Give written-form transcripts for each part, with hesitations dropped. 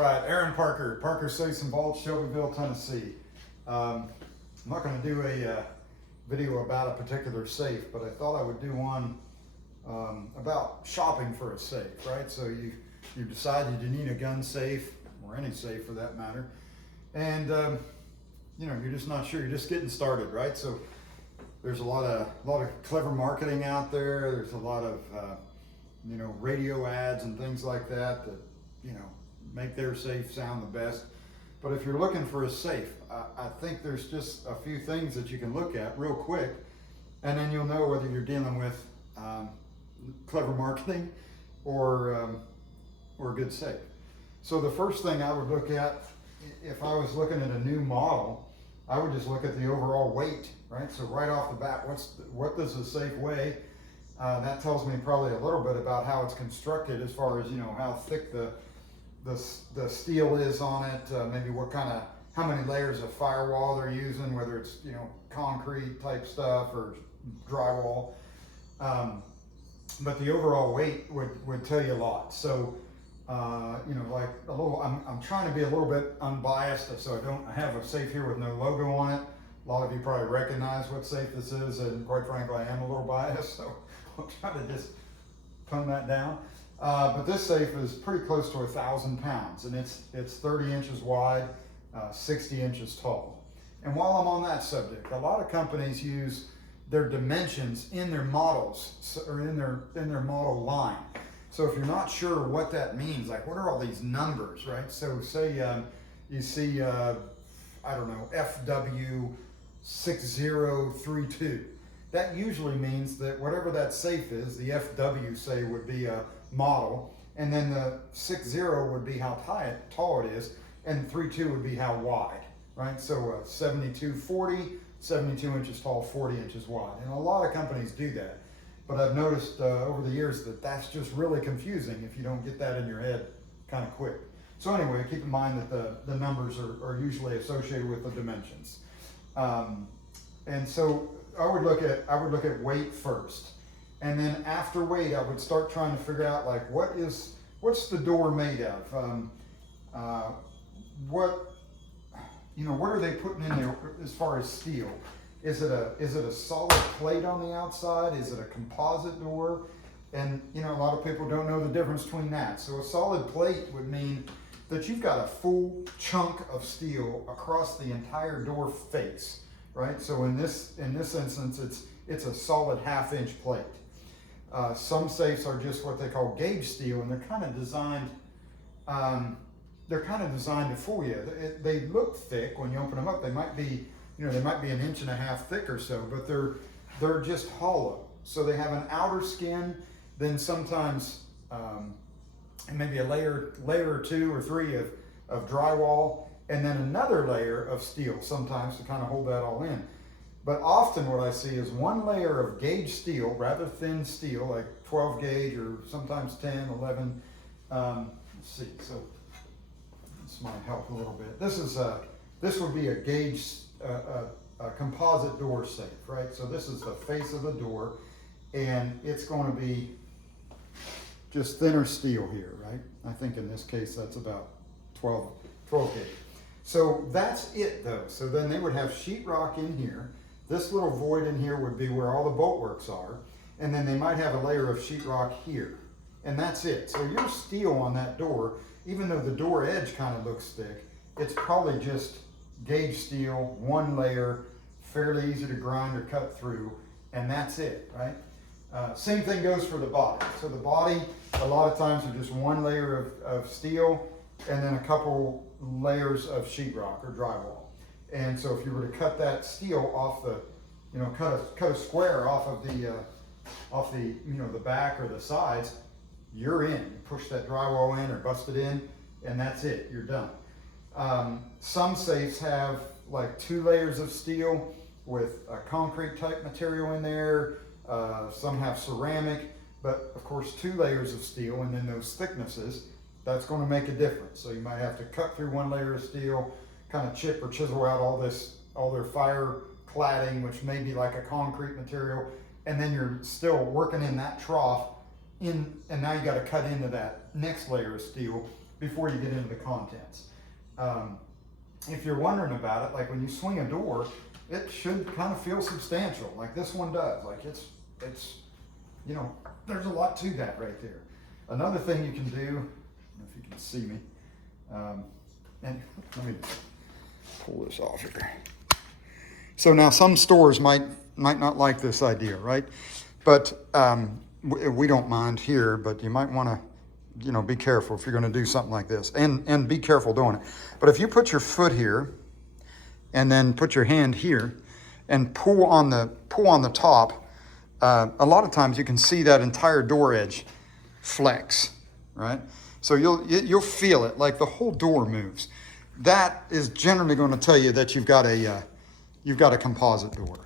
right, Aaron Parker, Parker Safes and Vaults, Shelbyville, Tennessee. I'm not going to do a video about a particular safe, but I thought I would do one about shopping for a safe, right? So you decided you need a gun safe, or any safe for that matter, and you know, you're just not sure, you're just getting started, right? So there's a lot of clever marketing out there. There's a lot of you know, radio ads and things like that you know, make their safe sound the best. But if you're looking for a safe, I think there's just a few things that you can look at real quick, and then you'll know whether you're dealing with clever marketing or a good safe. So the first thing I would look at, if I was looking at a new model, I would just look at the overall weight, right? So right off the bat, what does a safe weigh? That tells me probably a little bit about how it's constructed, as far as, you know, how thick the steel is on it, maybe how many layers of firewall they're using, whether it's, you know, concrete type stuff or drywall. But the overall weight would tell you a lot. So, you know, like I'm trying to be a little bit unbiased, so I have a safe here with no logo on it. A lot of you probably recognize what safe this is, and quite frankly, I am a little biased, so I'll try to just tone that down. But this safe is pretty close to 1,000 pounds, and it's 30 inches wide, 60 inches tall. And while I'm on that subject, a lot of companies use their dimensions in their models, or in their model line. So if you're not sure what that means, like what are all these numbers, right? So say you see, I don't know, FW 6032. That usually means that whatever that safe is, the FW, say, would be a model, and then the 60 would be how tall it is, and 32 would be how wide, right? So 7240, 72 inches tall, 40 inches wide. And a lot of companies do that. But I've noticed over the years that that's just really confusing if you don't get that in your head kind of quick. So anyway, keep in mind that the numbers are usually associated with the dimensions. And so I would look at weight first. And then after weight, I would start trying to figure out, like, what's the door made of? What are they putting in there as far as steel? Is it a solid plate on the outside? Is it a composite door? And, you know, a lot of people don't know the difference between that. So a solid plate would mean that you've got a full chunk of steel across the entire door face, right? So in this instance, it's a solid 1/2-inch plate. Some safes are just what they call gauge steel, and they're kind of designed. They're kind of designed to fool you. They look thick when you open them up. They might be, you know, they might be 1.5 inches thick or so, but they're just hollow. So they have an outer skin, then sometimes maybe a layer or 2 or 3 of drywall, and then another layer of steel sometimes to kind of hold that all in. But often what I see is one layer of gauge steel, rather thin steel, like 12 gauge or sometimes 10, 11. Let's see, so this might help a little bit. This would be a gauge, a composite door safe, right? So this is the face of the door, and it's going to be just thinner steel here, right? I think in this case that's about 12 gauge. So that's it though. So then they would have sheetrock in here. This little void in here would be where all the bolt works are, and then they might have a layer of sheetrock here, and that's it. So your steel on that door, even though the door edge kind of looks thick, it's probably just gauge steel, one layer, fairly easy to grind or cut through, and that's it, right? Same thing goes for the body. So the body, a lot of times, are just one layer of steel and then a couple layers of sheetrock or drywall. And so if you were to cut that steel off the, you know, cut a square off the, you know, the back or the sides, you're in. You push that drywall in or bust it in, and that's it. You're done. Some safes have like 2 layers of steel with a concrete type material in there. Some have ceramic, but of course 2 layers of steel, and then those thicknesses, that's going to make a difference. So you might have to cut through 1 layer of steel, kind of chip or chisel out all their fire cladding, which may be like a concrete material, and then you're still working in that trough and now you got to cut into that next layer of steel before you get into the contents. If you're wondering about it, like when you swing a door, it should kind of feel substantial, like this one does. Like it's, you know, there's a lot to that right there. Another thing you can do, I don't know if you can see me, and let me pull this off here. So now some stores might not like this idea, right? But we don't mind here, but you might want to, you know, be careful if you're going to do something like this, and be careful doing it. But if you put your foot here and then put your hand here and pull on the top, a lot of times you can see that entire door edge flex, right? So you'll feel it, like the whole door moves. That is generally going to tell you that you've got a composite door.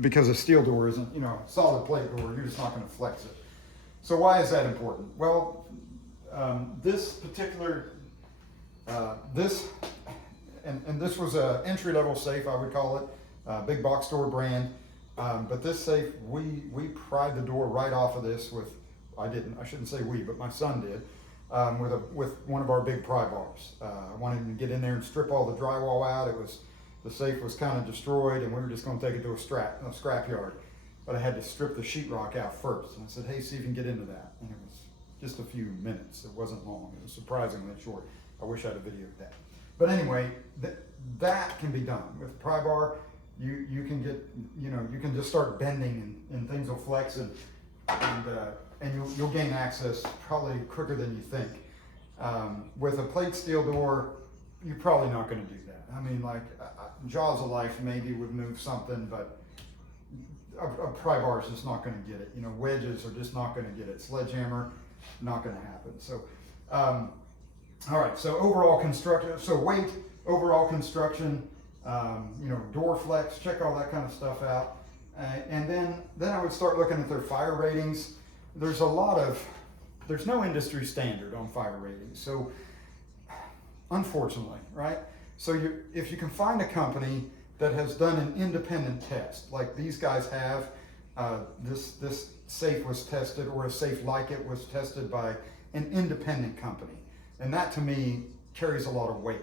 Because a steel door isn't, you know, solid plate door, you're just not going to flex it. So why is that important? Well, this particular, this was a entry-level safe, I would call it, big box store brand. But this safe, we pried the door right off of this with, I shouldn't say we, but my son did, with one of our big pry bars. I wanted him to get in there and strip all the drywall out. The safe was kind of destroyed, and we were just going to take it to a scrap yard. But I had to strip the sheetrock out first. And I said, hey, see if you can get into that. And it was just a few minutes. It wasn't long. It was surprisingly short. I wish I'd have videoed that. But anyway, that can be done. With pry bar, you can get, you know, you can just start bending and things will flex and you'll gain access probably quicker than you think. With a plate steel door, you're probably not going to do that. I mean, like Jaws of Life maybe would move something, but a pry bar is just not going to get it. You know, wedges are just not going to get it. Sledgehammer, not going to happen. So, all right. So overall construction. So weight, overall construction. You know, door flex. Check all that kind of stuff out. And then I would start looking at their fire ratings. There's no industry standard on fire ratings. So, unfortunately, right? So if you can find a company that has done an independent test, like these guys have, this safe was tested, or a safe like it was tested by an independent company. And that to me carries a lot of weight.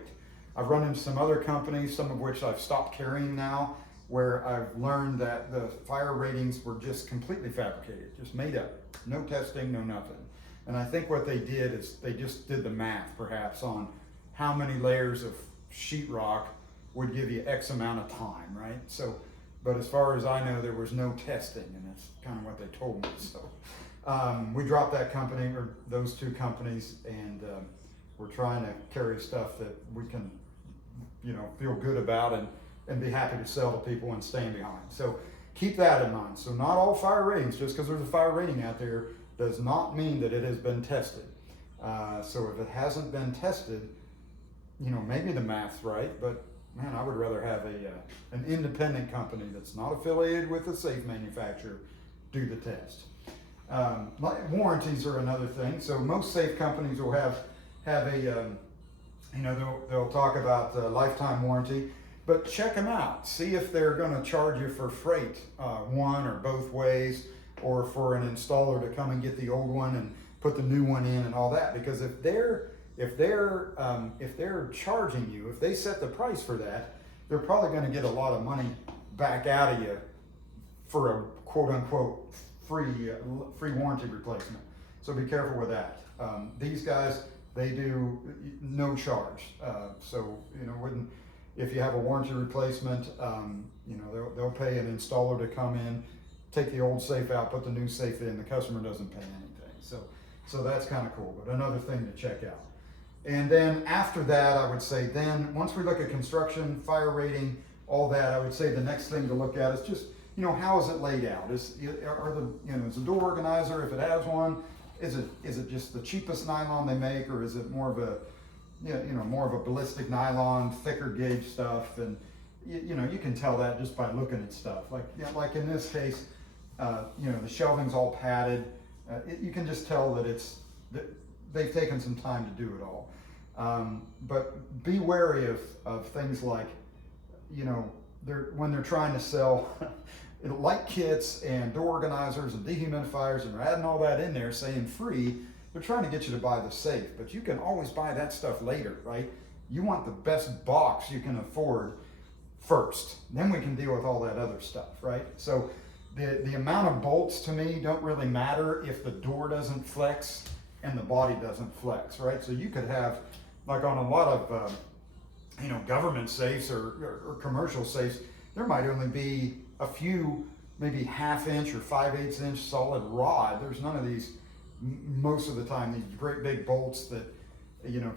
I've run into some other companies, some of which I've stopped carrying now, where I've learned that the fire ratings were just completely fabricated, just made up. No testing, no nothing. And I think what they did is they just did the math perhaps on how many layers of sheetrock would give you X amount of time, right? So, but as far as I know, there was no testing, and that's kind of what they told me. So we dropped that company, or those two companies, and we're trying to carry stuff that we can, you know, feel good about and be happy to sell to people and stand behind. So keep that in mind. So not all fire ratings, just because there's a fire rating out there, does not mean that it has been tested. So if it hasn't been tested, you know, maybe the math's right, but man, I would rather have an independent company that's not affiliated with a safe manufacturer do the test. Warranties are another thing. So most safe companies will have a, you know, they'll talk about the lifetime warranty, but check them out. See if they're going to charge you for freight one or both ways, or for an installer to come and get the old one and put the new one in and all that. Because if they're charging you, if they set the price for that, they're probably going to get a lot of money back out of you for a quote unquote free warranty replacement. So be careful with that. These guys, they do no charge. So, you know, if you have a warranty replacement, you know, they'll pay an installer to come in, take the old safe out, put the new safe in. The customer doesn't pay anything. So that's kind of cool, but another thing to check out. And then after that, I would say then, once we look at construction, fire rating, all that, I would say the next thing to look at is just, you know, how is it laid out? Is the door organizer, if it has one, is it just the cheapest nylon they make, or is it more of a, more of a ballistic nylon, thicker gauge stuff? And you know, you can tell that just by looking at stuff. Like in this case, you know, the shelving's all padded. You can just tell that they've taken some time to do it all. But be wary of things like, you know, when they're trying to sell light kits and door organizers and dehumidifiers, and they're adding all that in there saying free, they're trying to get you to buy the safe, but you can always buy that stuff later, right? You want the best box you can afford first, then we can deal with all that other stuff, right? So the amount of bolts to me don't really matter if the door doesn't flex and the body doesn't flex, right? So you could have, like on a lot of government safes or commercial safes, there might only be a few, maybe 1/2 inch or 5/8 inch solid rod. There's none of these, most of the time, these great big bolts that,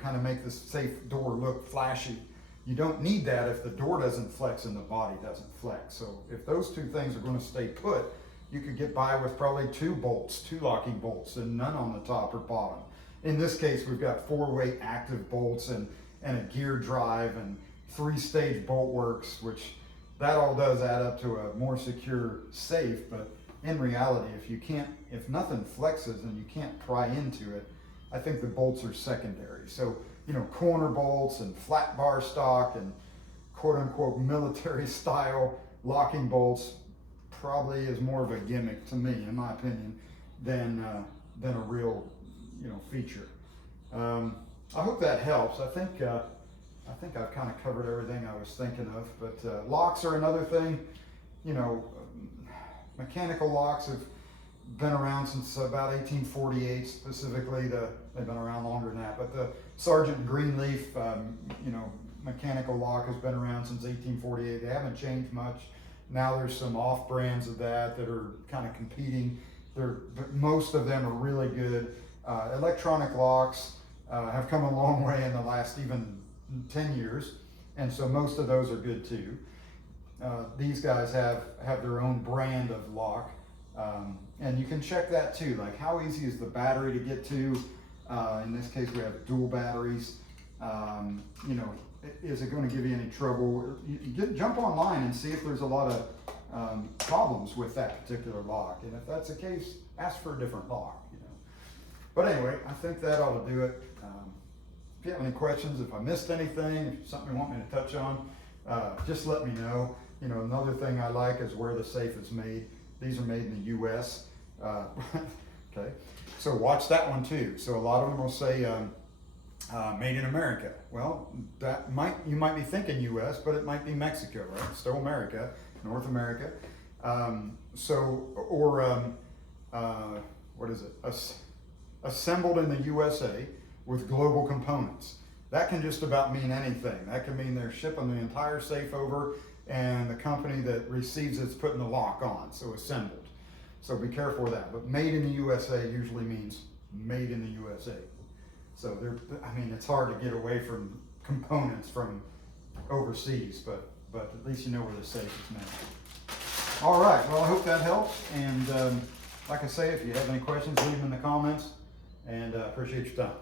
kind of make the safe door look flashy. You don't need that if the door doesn't flex and the body doesn't flex. So if those two things are going to stay put, you could get by with probably 2 bolts, 2 locking bolts, and none on the top or bottom. In this case, we've got 4-way active bolts and a gear drive and 3-stage bolt works, which that all does add up to a more secure safe. But in reality, if nothing flexes and you can't pry into it, I think the bolts are secondary. So, corner bolts and flat bar stock and quote unquote military style locking bolts probably is more of a gimmick to me, in my opinion, than a real, feature. I hope that helps. I think I've kind of covered everything I was thinking of, but locks are another thing. Mechanical locks have been around since about 1848 specifically. They've been around longer than that, but the Sergeant Greenleaf, mechanical lock has been around since 1848. They haven't changed much. Now there's some off brands of that are kind of competing. But most of them are really good. Electronic locks have come a long way in the last even 10 years, and so most of those are good too. These guys have their own brand of lock, and you can check that too, like how easy is the battery to get to. In this case we have dual batteries. Is it going to give you any trouble? Jump online and see if there's a lot of problems with that particular lock, and if that's the case, ask for a different lock. But anyway, I think that ought to do it. If you have any questions, if I missed anything, if something you want me to touch on, just let me know. Another thing I like is where the safe is made. These are made in the U.S. Okay, so watch that one too. So a lot of them will say made in America. Well, you might be thinking U.S., but it might be Mexico, right? Still America, North America. What is it? Assembled in the USA with global components. That can just about mean anything. That can mean they're shipping the entire safe over and the company that receives it's putting the lock on, so assembled. So be careful with that. But made in the USA usually means made in the USA. So it's hard to get away from components from overseas, but at least you know where the safe is made. All right, well, I hope that helps. And like I say, if you have any questions, leave them in the comments, and appreciate your time.